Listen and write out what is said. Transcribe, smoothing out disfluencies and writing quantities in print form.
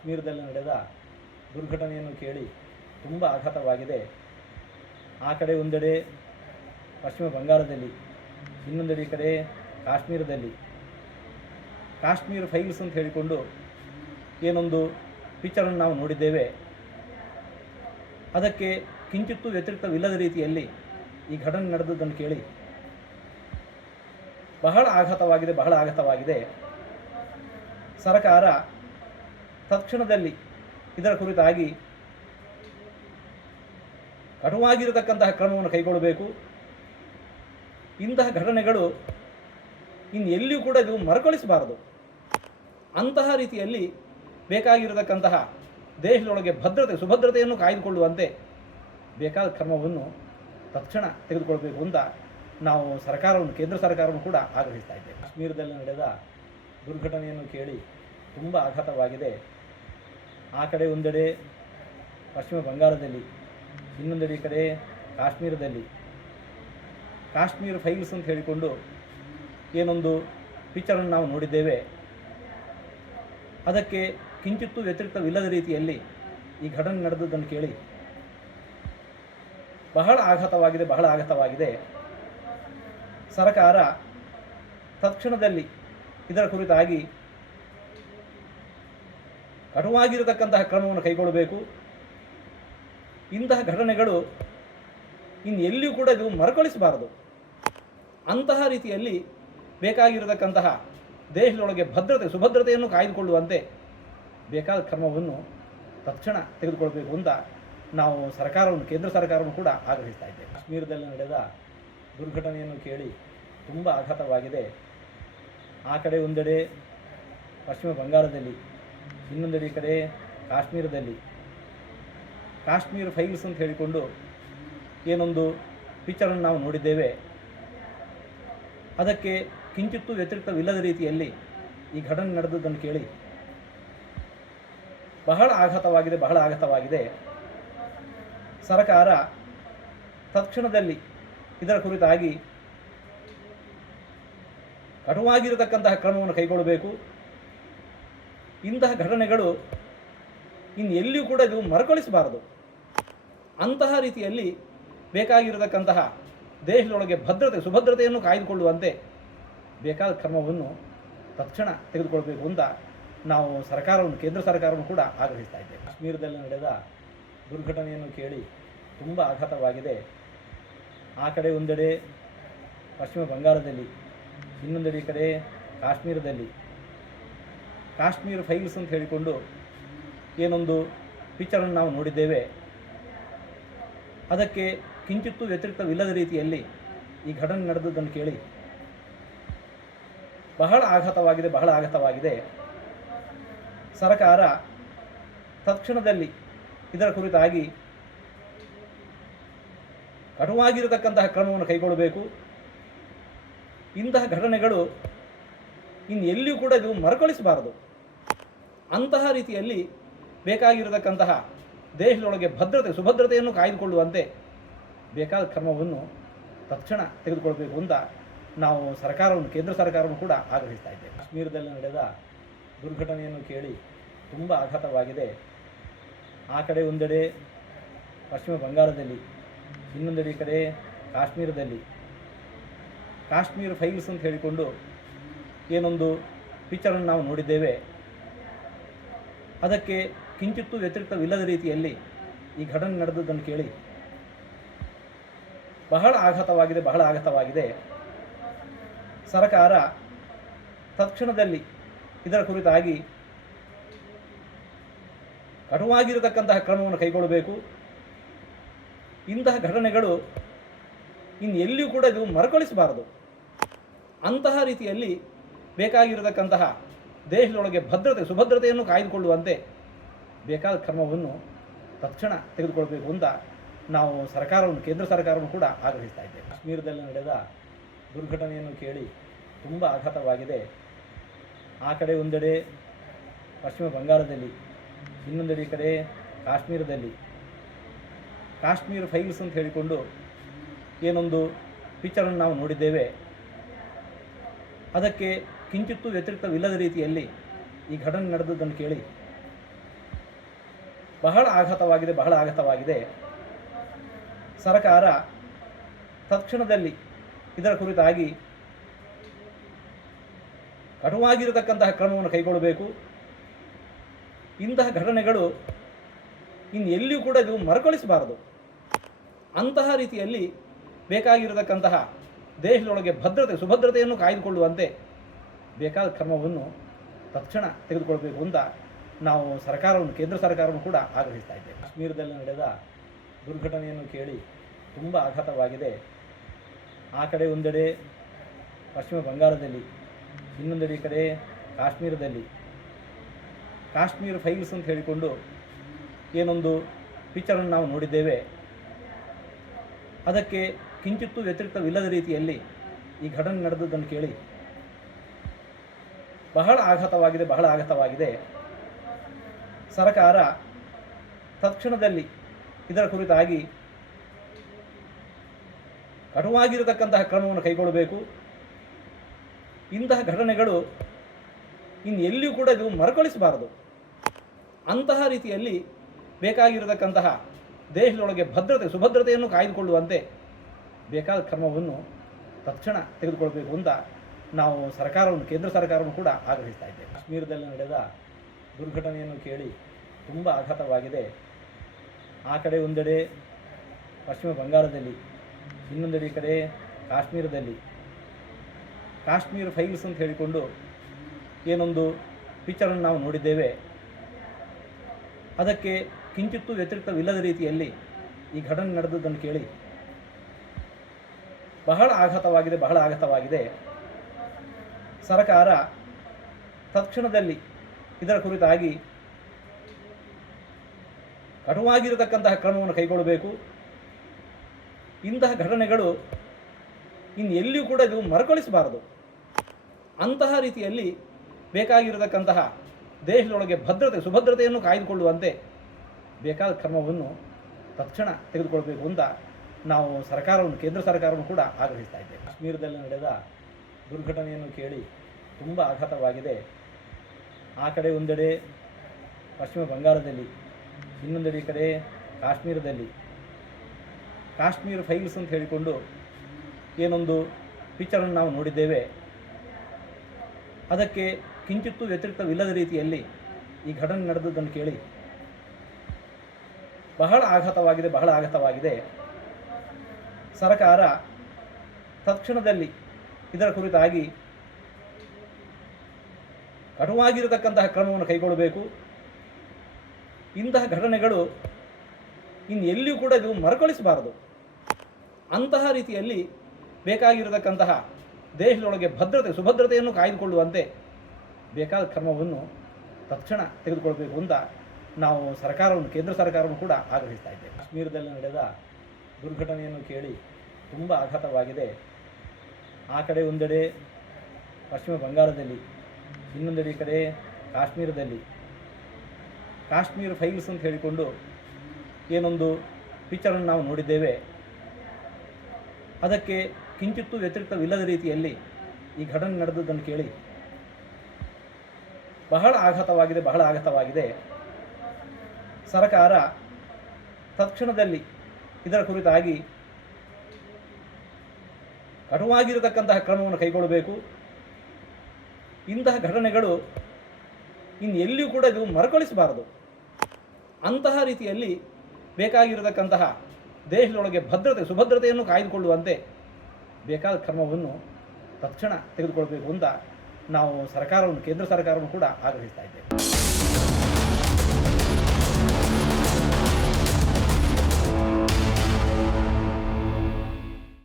ಕಾಶ್ಮೀರದಲ್ಲಿ ನಡೆದ ದುರ್ಘಟನೆಯನ್ನು ಕೇಳಿ ತುಂಬ ಆಘಾತವಾಗಿದೆ. ಆ ಕಡೆ ಒಂದೆಡೆ ಪಶ್ಚಿಮ ಬಂಗಾಳದಲ್ಲಿ, ಇನ್ನೊಂದೆಡೆ ಈ ಕಡೆ ಕಾಶ್ಮೀರದಲ್ಲಿ ಕಾಶ್ಮೀರ ಫೈಲ್ಸ್ ಅಂತ ಹೇಳಿಕೊಂಡು ಏನೊಂದು ಪಿಕ್ಚರನ್ನು ನಾವು ನೋಡಿದ್ದೇವೆ. ಅದಕ್ಕೆ ಕಿಂಚಿತ್ತೂ ವ್ಯತಿರಿಕ್ತವಿಲ್ಲದ ರೀತಿಯಲ್ಲಿ ಈ ಘಟನೆ ನಡೆದದ್ದನ್ನು ಕೇಳಿ ಬಹಳ ಆಘಾತವಾಗಿದೆ. ಸರ್ಕಾರ ತಕ್ಷಣದಲ್ಲಿ ಇದರ ಕುರಿತಾಗಿ ಕಟುವಾಗಿರತಕ್ಕಂತಹ ಕ್ರಮವನ್ನು ಕೈಗೊಳ್ಳಬೇಕು. ಇಂತಹ ಘಟನೆಗಳು ಇನ್ನೆಲ್ಲಿಯೂ ಕೂಡ ಇದು ಮರುಕಳಿಸಬಾರದು. ಅಂತಹ ರೀತಿಯಲ್ಲಿ ಬೇಕಾಗಿರತಕ್ಕಂತಹ ದೇಶದೊಳಗೆ ಸುಭದ್ರತೆಯನ್ನು ಕಾಯ್ದುಕೊಳ್ಳುವಂತೆ ಬೇಕಾದ ಕ್ರಮವನ್ನು ತಕ್ಷಣ ತೆಗೆದುಕೊಳ್ಬೇಕು ಅಂತ ನಾವು ಕೇಂದ್ರ ಸರ್ಕಾರವನ್ನು ಕೂಡ ಆಗ್ರಹಿಸ್ತಾ ಇದ್ದೇವೆ. ಕಾಶ್ಮೀರದಲ್ಲಿ ನಡೆದ ದುರ್ಘಟನೆಯನ್ನು ಕೇಳಿ ತುಂಬ ಆಘಾತವಾಗಿದೆ. ಆ ಕಡೆ ಒಂದೆಡೆ ಪಶ್ಚಿಮ ಬಂಗಾಳದಲ್ಲಿ, ಇನ್ನೊಂದೆಡೆ ಈ ಕಡೆ ಕಾಶ್ಮೀರದಲ್ಲಿ ಕಾಶ್ಮೀರ ಫೈಲ್ಸ್ ಅಂತ ಹೇಳಿಕೊಂಡು ಏನೊಂದು ಪಿಕ್ಚರನ್ನು ನಾವು ನೋಡಿದ್ದೇವೆ. ಅದಕ್ಕೆ ಕಿಂಚಿತ್ತೂ ವ್ಯತಿರಿಕ್ತವಿಲ್ಲದ ರೀತಿಯಲ್ಲಿ ಈ ಘಟನೆ ನಡೆದದ್ದನ್ನು ಕೇಳಿ ಬಹಳ ಆಘಾತವಾಗಿದೆ. ಸರ್ಕಾರ ತಕ್ಷಣದಲ್ಲಿ ಇದರ ಕುರಿತಾಗಿ ಕಟುವಾಗಿರತಕ್ಕಂತಹ ಕ್ರಮವನ್ನು ಕೈಗೊಳ್ಳಬೇಕು. ಇಂತಹ ಘಟನೆಗಳು ಇನ್ನೆಲ್ಲಿಯೂ ಕೂಡ ಇದು ಮರುಕಳಿಸಬಾರದು. ಅಂತಹ ರೀತಿಯಲ್ಲಿ ಬೇಕಾಗಿರತಕ್ಕಂತಹ ದೇಶದೊಳಗೆ ಸುಭದ್ರತೆಯನ್ನು ಕಾಯ್ದುಕೊಳ್ಳುವಂತೆ ಬೇಕಾದ ಕ್ರಮವನ್ನು ತಕ್ಷಣ ತೆಗೆದುಕೊಳ್ಬೇಕು ಅಂತ ನಾವು ಕೇಂದ್ರ ಸರ್ಕಾರವನ್ನು ಕೂಡ ಆಗ್ರಹಿಸ್ತಾ ಇದ್ದೇವೆ. ಕಾಶ್ಮೀರದಲ್ಲಿ ನಡೆದ ದುರ್ಘಟನೆಯನ್ನು ಕೇಳಿ ತುಂಬ ಆಘಾತವಾಗಿದೆ. ಆ ಕಡೆ ಒಂದೆಡೆ ಪಶ್ಚಿಮ ಬಂಗಾಳದಲ್ಲಿ, ಇನ್ನೊಂದೆಡೆ ಈ ಕಡೆ ಕಾಶ್ಮೀರದಲ್ಲಿ ಕಾಶ್ಮೀರ ಫೈಲ್ಸ್ ಅಂತ ಹೇಳಿಕೊಂಡು ಏನೊಂದು ಪಿಕ್ಚರನ್ನು ನಾವು ನೋಡಿದ್ದೇವೆ. ಅದಕ್ಕೆ ಕಿಂಚಿತ್ತೂ ವ್ಯತಿರಿಕ್ತವಿಲ್ಲದ ರೀತಿಯಲ್ಲಿ ಈ ಘಟನೆ ನಡೆದದ್ದನ್ನು ಕೇಳಿ ಬಹಳ ಆಘಾತವಾಗಿದೆ. ಸರ್ಕಾರ ತಕ್ಷಣದಲ್ಲಿ ಇದರ ಕುರಿತಾಗಿ ಕಟುವಾಗಿರತಕ್ಕಂತಹ ಕ್ರಮವನ್ನು ಕೈಗೊಳ್ಳಬೇಕು. ಇಂತಹ ಘಟನೆಗಳು ಇನ್ನೆಲ್ಲಿಯೂ ಕೂಡ ಇದು ಮರುಕಳಿಸಬಾರದು. ಅಂತಹ ರೀತಿಯಲ್ಲಿ ಬೇಕಾಗಿರತಕ್ಕಂತಹ ದೇಶದೊಳಗೆ ಸುಭದ್ರತೆಯನ್ನು ಕಾಯ್ದುಕೊಳ್ಳುವಂತೆ ಬೇಕಾದ ಕ್ರಮವನ್ನು ತಕ್ಷಣ ತೆಗೆದುಕೊಳ್ಬೇಕು ಅಂತ ನಾವು ಕೇಂದ್ರ ಸರ್ಕಾರವನ್ನು ಕೂಡ ಆಗ್ರಹಿಸ್ತಾ ಇದ್ದೇವೆ. ಕಾಶ್ಮೀರದಲ್ಲಿ ನಡೆದ ದುರ್ಘಟನೆಯನ್ನು ಕೇಳಿ ತುಂಬ ಆಘಾತವಾಗಿದೆ. ಆ ಕಡೆ ಒಂದೆಡೆ ಪಶ್ಚಿಮ ಬಂಗಾಳದಲ್ಲಿ, ಇನ್ನೊಂದೆಡೆ ಈ ಕಡೆ ಕಾಶ್ಮೀರದಲ್ಲಿ ಕಾಶ್ಮೀರ ಫೈಲ್ಸ್ ಅಂತ ಹೇಳಿಕೊಂಡು ಏನೊಂದು ಪಿಕ್ಚರನ್ನು ನಾವು ನೋಡಿದ್ದೇವೆ. ಅದಕ್ಕೆ ಕಿಂಚಿತ್ತೂ ವ್ಯತಿರಿಕ್ತವಿಲ್ಲದ ರೀತಿಯಲ್ಲಿ ಈ ಘಟನೆ ನಡೆದದ್ದನ್ನು ಕೇಳಿ ಬಹಳ ಆಘಾತವಾಗಿದೆ. ಸರ್ಕಾರ ತಕ್ಷಣದಲ್ಲಿ ಇದರ ಕುರಿತಾಗಿ ಕಟುವಾಗಿರತಕ್ಕಂತಹ ಕ್ರಮವನ್ನು ಕೈಗೊಳ್ಳಬೇಕು. ಇಂತಹ ಘಟನೆಗಳು ಇನ್ನೆಲ್ಲಿಯೂ ಕೂಡ ಇದು ಮರುಕಳಿಸಬಾರದು. ಅಂತಹ ರೀತಿಯಲ್ಲಿ ಬೇಕಾಗಿರತಕ್ಕಂತಹ ದೇಶದೊಳಗೆ ಸುಭದ್ರತೆಯನ್ನು ಕಾಯ್ದುಕೊಳ್ಳುವಂತೆ ಬೇಕಾದ ಕ್ರಮವನ್ನು ತಕ್ಷಣ ತೆಗೆದುಕೊಳ್ಬೇಕು ಅಂತ ನಾವು ಕೇಂದ್ರ ಸರ್ಕಾರವನ್ನು ಕೂಡ ಆಗ್ರಹಿಸ್ತಾ ಇದ್ದೇವೆ. ಕಾಶ್ಮೀರದಲ್ಲಿ ನಡೆದ ದುರ್ಘಟನೆಯನ್ನು ಕೇಳಿ ತುಂಬ ಆಘಾತವಾಗಿದೆ. ಆ ಕಡೆ ಒಂದೆಡೆ ಪಶ್ಚಿಮ ಬಂಗಾಳದಲ್ಲಿ, ಇನ್ನೊಂದೆಡೆ ಈ ಕಡೆ ಕಾಶ್ಮೀರದಲ್ಲಿ ಕಾಶ್ಮೀರ ಫೈಲ್ಸ್ ಅಂತ ಹೇಳಿಕೊಂಡು ಏನೊಂದು ಪಿಕ್ಚರನ್ನು ನಾವು ನೋಡಿದ್ದೇವೆ. ಅದಕ್ಕೆ ಕಿಂಚಿತ್ತೂ ವ್ಯತಿರಿಕ್ತವಿಲ್ಲದ ರೀತಿಯಲ್ಲಿ ಈ ಘಟನೆ ನಡೆದದ್ದನ್ನು ಕೇಳಿ ಬಹಳ ಆಘಾತವಾಗಿದೆ. ಸರ್ಕಾರ ತಕ್ಷಣದಲ್ಲಿ ಇದರ ಕುರಿತಾಗಿ ಕಟುವಾಗಿರತಕ್ಕಂತಹ ಕ್ರಮವನ್ನು ಕೈಗೊಳ್ಳಬೇಕು. ಇಂತಹ ಘಟನೆಗಳು ಇನ್ನೆಲ್ಲಿಯೂ ಕೂಡ ಇದು ಮರುಕಳಿಸಬಾರದು. ಅಂತಹ ರೀತಿಯಲ್ಲಿ ಬೇಕಾಗಿರತಕ್ಕಂತಹ ದೇಶದೊಳಗೆ ಸುಭದ್ರತೆಯನ್ನು ಕಾಯ್ದುಕೊಳ್ಳುವಂತೆ ಬೇಕಾದ ಕ್ರಮವನ್ನು ತಕ್ಷಣ ತೆಗೆದುಕೊಳ್ಬೇಕು ಅಂತ ನಾವು ಕೇಂದ್ರ ಸರ್ಕಾರವನ್ನು ಕೂಡ ಆಗ್ರಹಿಸ್ತಾ ಇದ್ದೇವೆ. ಕಾಶ್ಮೀರದಲ್ಲಿ ನಡೆದ ದುರ್ಘಟನೆಯನ್ನು ಕೇಳಿ ತುಂಬ ಆಘಾತವಾಗಿದೆ. ಆ ಕಡೆ ಒಂದೆಡೆ ಪಶ್ಚಿಮ ಬಂಗಾಳದಲ್ಲಿ, ಇನ್ನೊಂದೆಡೆ ಈ ಕಡೆ ಕಾಶ್ಮೀರದಲ್ಲಿ ಕಾಶ್ಮೀರ ಫೈಲ್ಸ್ ಅಂತ ಹೇಳಿಕೊಂಡು ಏನೊಂದು ಪಿಕ್ಚರನ್ನು ನಾವು ನೋಡಿದ್ದೇವೆ. ಅದಕ್ಕೆ ಕಿಂಚಿತ್ತೂ ವ್ಯತಿರಿಕ್ತವಿಲ್ಲದ ರೀತಿಯಲ್ಲಿ ಈ ಘಟನೆ ನಡೆದದ್ದನ್ನು ಕೇಳಿ ಬಹಳ ಆಘಾತವಾಗಿದೆ. ಸರ್ಕಾರ ತಕ್ಷಣದಲ್ಲಿ ಇದರ ಕುರಿತಾಗಿ ಕಟುವಾಗಿರತಕ್ಕಂತಹ ಕ್ರಮವನ್ನು ಕೈಗೊಳ್ಳಬೇಕು. ಇಂತಹ ಘಟನೆಗಳು ಇನ್ನೆಲ್ಲಿಯೂ ಕೂಡ ಇದು ಮರುಕಳಿಸಬಾರದು. ಅಂತಹ ರೀತಿಯಲ್ಲಿ ಬೇಕಾಗಿರತಕ್ಕಂತಹ ದೇಶದೊಳಗೆ ಸುಭದ್ರತೆಯನ್ನು ಕಾಯ್ದುಕೊಳ್ಳುವಂತೆ ಬೇಕಾದ ಕ್ರಮವನ್ನು ತಕ್ಷಣ ತೆಗೆದುಕೊಳ್ಬೇಕು ಅಂತ ನಾವು ಕೇಂದ್ರ ಸರ್ಕಾರವನ್ನು ಕೂಡ ಆಗ್ರಹಿಸ್ತಾ ಇದ್ದೇವೆ. ಕಾಶ್ಮೀರದಲ್ಲಿ ನಡೆದ ದುರ್ಘಟನೆಯನ್ನು ಕೇಳಿ ತುಂಬ ಆಘಾತವಾಗಿದೆ. ಆ ಕಡೆ ಒಂದೆಡೆ ಪಶ್ಚಿಮ ಬಂಗಾಳದಲ್ಲಿ, ಇನ್ನೊಂದೆಡೆ ಈ ಕಡೆ ಕಾಶ್ಮೀರದಲ್ಲಿ ಕಾಶ್ಮೀರ ಫೈಲ್ಸ್ ಅಂತ ಹೇಳಿಕೊಂಡು ಏನೊಂದು ಪಿಕ್ಚರನ್ನು ನಾವು ನೋಡಿದ್ದೇವೆ. ಅದಕ್ಕೆ ಕಿಂಚಿತ್ತೂ ವ್ಯತಿರಿಕ್ತವಿಲ್ಲದ ರೀತಿಯಲ್ಲಿ ಈ ಘಟನೆ ನಡೆದದ್ದನ್ನು ಕೇಳಿ ಬಹಳ ಆಘಾತವಾಗಿದೆ. ಸರ್ಕಾರ ತಕ್ಷಣದಲ್ಲಿ ಇದರ ಕುರಿತಾಗಿ ಕಟುವಾಗಿರತಕ್ಕಂತಹ ಕ್ರಮವನ್ನು ಕೈಗೊಳ್ಳಬೇಕು. ಇಂತಹ ಘಟನೆಗಳು ಇನ್ನೆಲ್ಲಿಯೂ ಕೂಡ ಇದು ಮರುಕಳಿಸಬಾರದು. ಅಂತಹ ರೀತಿಯಲ್ಲಿ ಬೇಕಾಗಿರತಕ್ಕಂತಹ ದೇಶದೊಳಗೆ ಸುಭದ್ರತೆಯನ್ನು ಕಾಯ್ದುಕೊಳ್ಳುವಂತೆ ಬೇಕಾದ ಕ್ರಮವನ್ನು ತಕ್ಷಣ ತೆಗೆದುಕೊಳ್ಬೇಕು ಅಂತ ನಾವು ಕೇಂದ್ರ ಸರ್ಕಾರವನ್ನು ಕೂಡ ಆಗ್ರಹಿಸ್ತಾ ಇದ್ದೇವೆ. ಕಾಶ್ಮೀರದಲ್ಲಿ ನಡೆದ ದುರ್ಘಟನೆಯನ್ನು ಕೇಳಿ ತುಂಬ ಆಘಾತವಾಗಿದೆ. ಆ ಕಡೆ ಒಂದೆಡೆ ಪಶ್ಚಿಮ ಬಂಗಾಳದಲ್ಲಿ, ಇನ್ನೊಂದೆಡೆ ಈ ಕಡೆ ಕಾಶ್ಮೀರದಲ್ಲಿ ಕಾಶ್ಮೀರ ಫೈಲ್ಸ್ ಅಂತ ಹೇಳಿಕೊಂಡು ಏನೊಂದು ಪಿಕ್ಚರನ್ನು ನಾವು ನೋಡಿದ್ದೇವೆ. ಅದಕ್ಕೆ ಕಿಂಚಿತ್ತೂ ವ್ಯತಿರಿಕ್ತವಿಲ್ಲದ ರೀತಿಯಲ್ಲಿ ಈ ಘಟನೆ ನಡೆದದ್ದನ್ನು ಕೇಳಿ ಬಹಳ ಆಘಾತವಾಗಿದೆ. ಸರ್ಕಾರ ತಕ್ಷಣದಲ್ಲಿ ಇದರ ಕುರಿತಾಗಿ ಕಟುವಾಗಿರತಕ್ಕಂತಹ ಕ್ರಮವನ್ನು ಕೈಗೊಳ್ಳಬೇಕು. ಇಂತಹ ಘಟನೆಗಳು ಇನ್ನೆಲ್ಲಿಯೂ ಕೂಡ ಇದು ಮರುಕಳಿಸಬಾರದು. ಅಂತಹ ರೀತಿಯಲ್ಲಿ ಬೇಕಾಗಿರತಕ್ಕಂತಹ ದೇಶದೊಳಗೆ ಸುಭದ್ರತೆಯನ್ನು ಕಾಯ್ದುಕೊಳ್ಳುವಂತೆ ಬೇಕಾದ ಕ್ರಮವನ್ನು ತಕ್ಷಣ ತೆಗೆದುಕೊಳ್ಬೇಕು ಅಂತ ನಾವು ಕೇಂದ್ರ ಸರ್ಕಾರವನ್ನು ಕೂಡ ಆಗ್ರಹಿಸ್ತಾ ಇದ್ದೇವೆ. ಕಾಶ್ಮೀರದಲ್ಲಿ ನಡೆದ ದುರ್ಘಟನೆಯನ್ನು ಕೇಳಿ ತುಂಬ ಆಘಾತವಾಗಿದೆ. ಆ ಕಡೆ ಒಂದೆಡೆ ಪಶ್ಚಿಮ ಬಂಗಾಳದಲ್ಲಿ, ಇನ್ನೊಂದೆಡೆ ಈ ಕಡೆ ಕಾಶ್ಮೀರದಲ್ಲಿ ಕಾಶ್ಮೀರ ಫೈಲ್ಸ್ ಅಂತ ಹೇಳಿಕೊಂಡು ಏನೊಂದು ಪಿಕ್ಚರನ್ನು ನಾವು ನೋಡಿದ್ದೇವೆ. ಅದಕ್ಕೆ ಕಿಂಚಿತ್ತೂ ವ್ಯತಿರಿಕ್ತವಿಲ್ಲದ ರೀತಿಯಲ್ಲಿ ಈ ಘಟನೆ ನಡೆದದ್ದನ್ನು ಕೇಳಿ ಬಹಳ ಆಘಾತವಾಗಿದೆ. ಸರ್ಕಾರ ತಕ್ಷಣದಲ್ಲಿ ಇದರ ಕುರಿತಾಗಿ ಕಟುವಾಗಿರತಕ್ಕಂತಹ ಕ್ರಮವನ್ನು ಕೈಗೊಳ್ಳಬೇಕು. ಇಂತಹ ಘಟನೆಗಳು ಇನ್ನೆಲ್ಲಿಯೂ ಕೂಡ ಇದು ಮರುಕಳಿಸಬಾರದು. ಅಂತಹ ರೀತಿಯಲ್ಲಿ ಬೇಕಾಗಿರತಕ್ಕಂತಹ ದೇಶದೊಳಗೆ ಸುಭದ್ರತೆಯನ್ನು ಕಾಯ್ದುಕೊಳ್ಳುವಂತೆ ಬೇಕಾದ ಕ್ರಮವನ್ನು ತಕ್ಷಣ ತೆಗೆದುಕೊಳ್ಬೇಕು ಅಂತ ನಾವು ಕೇಂದ್ರ ಸರ್ಕಾರವನ್ನು ಕೂಡ ಆಗ್ರಹಿಸ್ತಾ ಇದ್ದೇವೆ. ಕಾಶ್ಮೀರದಲ್ಲಿ ನಡೆದ ದುರ್ಘಟನೆಯನ್ನು ಕೇಳಿ ತುಂಬ ಆಘಾತವಾಗಿದೆ. ಆ ಕಡೆ ಒಂದೆಡೆ ಪಶ್ಚಿಮ ಬಂಗಾಳದಲ್ಲಿ, ಇನ್ನೊಂದೆಡೆ ಈ ಕಡೆ ಕಾಶ್ಮೀರದಲ್ಲಿ ಕಾಶ್ಮೀರ ಫೈಲ್ಸ್ ಅಂತ ಹೇಳಿಕೊಂಡು ಏನೊಂದು ಪಿಕ್ಚರನ್ನು ನಾವು ನೋಡಿದ್ದೇವೆ. ಅದಕ್ಕೆ ಕಿಂಚಿತ್ತೂ ವ್ಯತಿರಿಕ್ತವಿಲ್ಲದ ರೀತಿಯಲ್ಲಿ ಈ ಘಟನೆ ನಡೆದದ್ದನ್ನು ಕೇಳಿ ಬಹಳ ಆಘಾತವಾಗಿದೆ. ಸರ್ಕಾರ ತಕ್ಷಣದಲ್ಲಿ ಇದರ ಕುರಿತಾಗಿ ಕಟುವಾಗಿರತಕ್ಕಂತಹ ಕ್ರಮವನ್ನು ಕೈಗೊಳ್ಳಬೇಕು. ಇಂತಹ ಘಟನೆಗಳು ಇನ್ನೆಲ್ಲಿಯೂ ಕೂಡ ಇದು ಮರುಕಳಿಸಬಾರದು. ಅಂತಹ ರೀತಿಯಲ್ಲಿ ಬೇಕಾಗಿರತಕ್ಕಂತಹ ದೇಶದೊಳಗೆ ಸುಭದ್ರತೆಯನ್ನು ಕಾಯ್ದುಕೊಳ್ಳುವಂತೆ ಬೇಕಾದ ಕ್ರಮವನ್ನು ತಕ್ಷಣ ತೆಗೆದುಕೊಳ್ಬೇಕು ಅಂತ ನಾವು ಕೇಂದ್ರ ಸರ್ಕಾರವನ್ನು ಕೂಡ ಆಗ್ರಹಿಸ್ತಾ ಇದ್ದೇವೆ.